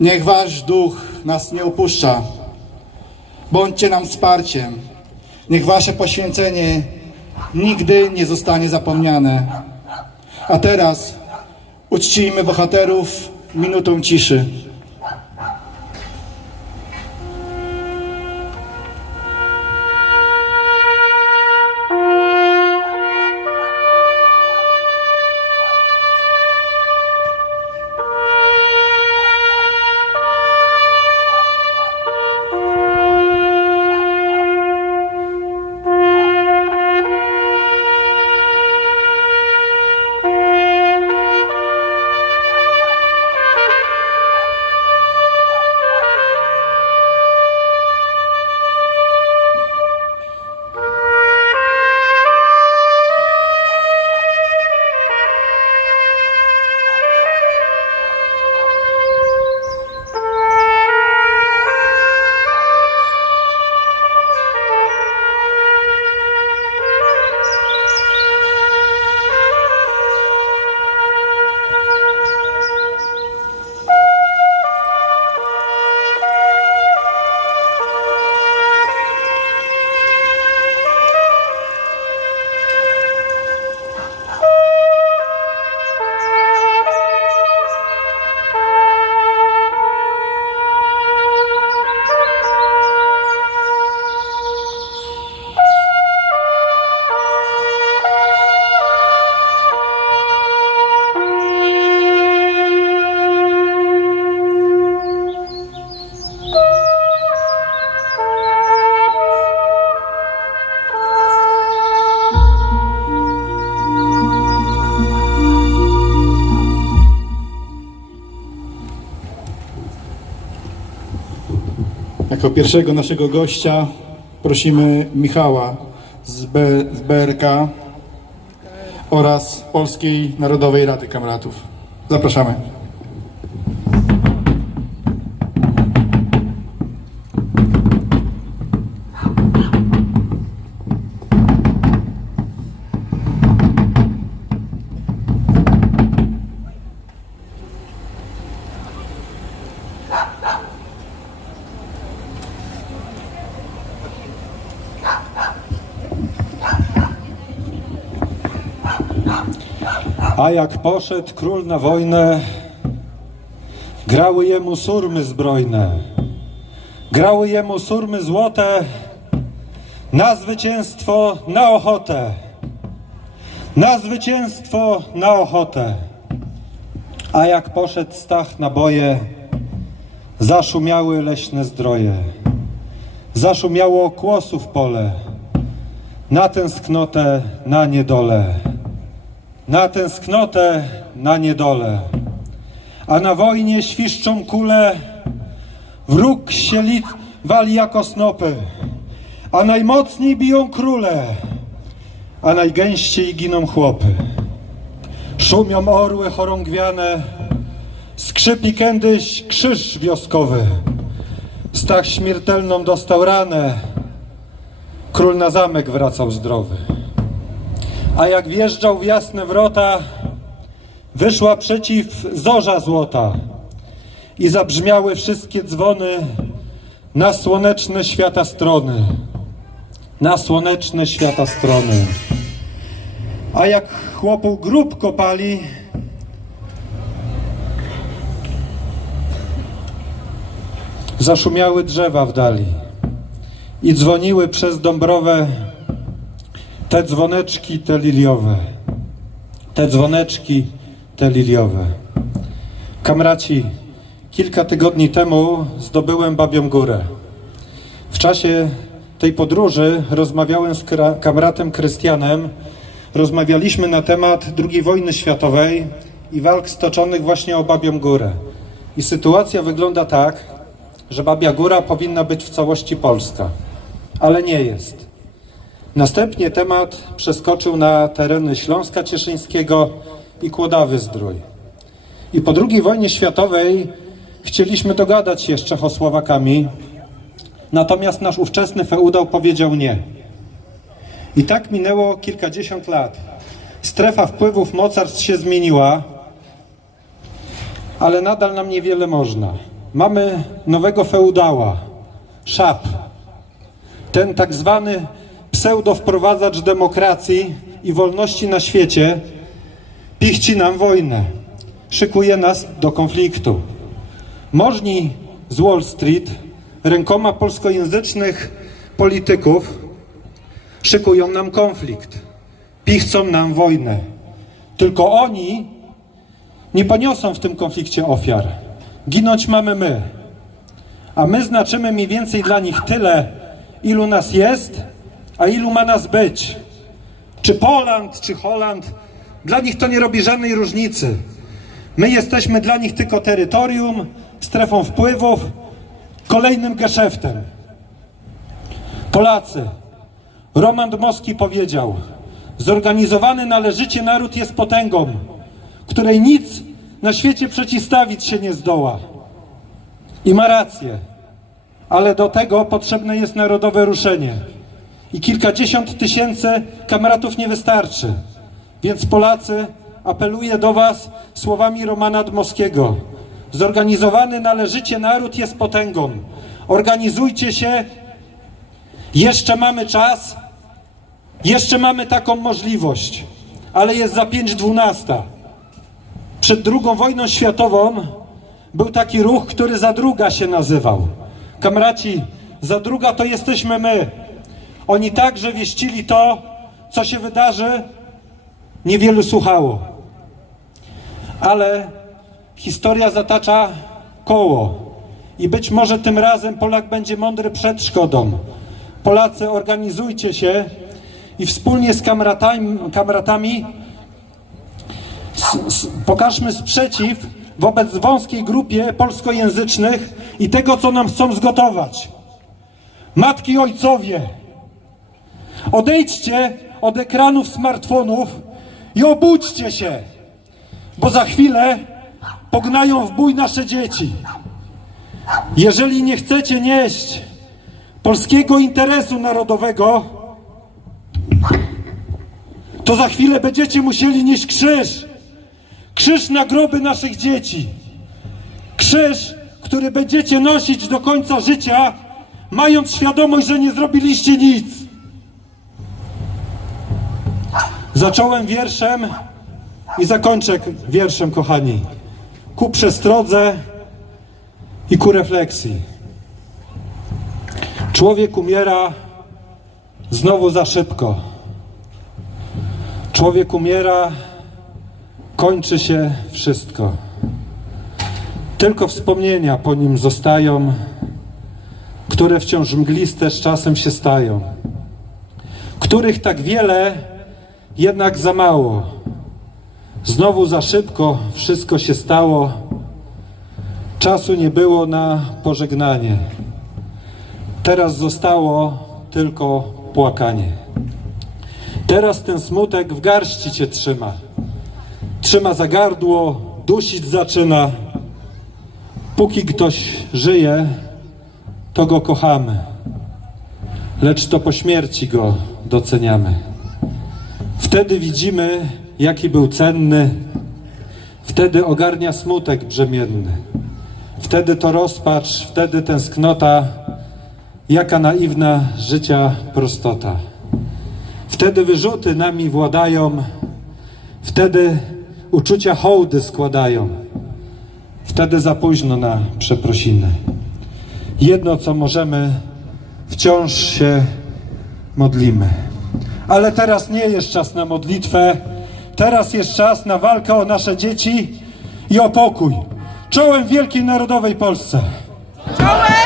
Niech wasz duch nas nie opuszcza. Bądźcie nam wsparciem. Niech wasze poświęcenie nigdy nie zostanie zapomniane. A teraz uczcijmy bohaterów minutą ciszy. Jako pierwszego naszego gościa prosimy Michała z, B, z BRK oraz Polskiej Narodowej Rady Kamratów. Zapraszamy. A jak poszedł król na wojnę, grały jemu surmy zbrojne, grały jemu surmy złote, na zwycięstwo, na ochotę, na zwycięstwo, na ochotę. A jak poszedł Stach na boje, zaszumiały leśne zdroje, zaszumiało kłosów pole, na tęsknotę, na niedolę na tęsknotę, na niedolę. A na wojnie świszczą kule, wróg się lit wali jako snopy, a najmocniej biją króle, a najgęściej giną chłopy. Szumią orły chorągwiane, skrzypi kiedyś krzyż wioskowy. Stach śmiertelną dostał ranę, król na zamek wracał zdrowy. A jak wjeżdżał w jasne wrota, wyszła przeciw zorza złota i zabrzmiały wszystkie dzwony na słoneczne świata strony. Na słoneczne świata strony. A jak chłopu grób kopali, zaszumiały drzewa w dali i dzwoniły przez Dąbrowę te dzwoneczki, te liliowe. Te dzwoneczki, te liliowe. Kamraci, kilka tygodni temu zdobyłem Babią Górę. W czasie tej podróży rozmawiałem z kamratem Krystianem. Rozmawialiśmy na temat II wojny światowej i walk stoczonych właśnie o Babią Górę. I sytuacja wygląda tak, że Babia Góra powinna być w całości polska, ale nie jest. Następnie temat przeskoczył na tereny Śląska Cieszyńskiego i Kłodawy Zdrój. I po II wojnie światowej chcieliśmy dogadać się z Czechosłowakami, natomiast nasz ówczesny feudał powiedział nie. I tak minęło kilkadziesiąt lat. Strefa wpływów mocarstw się zmieniła, ale nadal nam niewiele można. mamy nowego feudała, szap. Ten tak zwany pseudo-wprowadzacz demokracji i wolności na świecie pichci nam wojnę, szykuje nas do konfliktu. Możni z Wall Street rękoma polskojęzycznych polityków szykują nam konflikt, pichcą nam wojnę. Tylko oni nie poniosą w tym konflikcie ofiar. Ginąć mamy my. A my znaczymy mniej więcej dla nich tyle, ilu nas jest, a ilu ma nas być. Czy Poland, czy Holand, dla nich to nie robi żadnej różnicy. My jesteśmy dla nich tylko terytorium, strefą wpływów, kolejnym geszeftem. Polacy, Roman Dmowski powiedział: Zorganizowany należycie naród jest potęgą, której nic na świecie przeciwstawić się nie zdoła. I ma rację, ale do tego potrzebne jest narodowe ruszenie. I kilkadziesiąt tysięcy kamratów nie wystarczy. Więc Polacy, apeluję do Was słowami Romana Dmowskiego. Zorganizowany należycie naród jest potęgą. Organizujcie się. Jeszcze mamy czas. Jeszcze mamy taką możliwość. Ale jest za 5.12. Przed II wojną światową był taki ruch, który Zadruga się nazywał. Kamraci, Zadruga to jesteśmy my. Oni także wieścili to, co się wydarzy, niewielu słuchało. Ale historia zatacza koło. I być może tym razem Polak będzie mądry przed szkodą. Polacy, organizujcie się i wspólnie z kamratami, kamratami s- s- pokażmy sprzeciw wobec wąskiej grupie polskojęzycznych i tego, co nam chcą zgotować. Matki ojcowie, odejdźcie od ekranów smartfonów i obudźcie się, bo za chwilę pognają w bój nasze dzieci. Jeżeli nie chcecie nieść polskiego interesu narodowego, to za chwilę będziecie musieli nieść krzyż. Krzyż na groby naszych dzieci. Krzyż, który będziecie nosić do końca życia, mając świadomość, że nie zrobiliście nic. Zacząłem wierszem i zakończę wierszem, kochani. Ku przestrodze i ku refleksji. Człowiek umiera znowu za szybko. Człowiek umiera, kończy się wszystko. Tylko wspomnienia po nim zostają, które wciąż mgliste z czasem się stają, których tak wiele, jednak za mało. Znowu za szybko wszystko się stało, czasu nie było na pożegnanie. Teraz zostało tylko płakanie. Teraz ten smutek w garści cię trzyma. Trzyma za gardło, dusić zaczyna. Póki ktoś żyje, to go kochamy. Lecz to po śmierci go doceniamy. Wtedy widzimy, jaki był cenny. Wtedy ogarnia smutek brzemienny. Wtedy to rozpacz, wtedy tęsknota, jaka naiwna życia prostota. Wtedy wyrzuty nami władają, wtedy uczucia hołdy składają, wtedy za późno na przeprosiny. Jedno, co możemy, wciąż się modlimy. Ale teraz nie jest czas na modlitwę, teraz jest czas na walkę o nasze dzieci i o pokój. Czołem wielkiej narodowej Polsce. Czołem!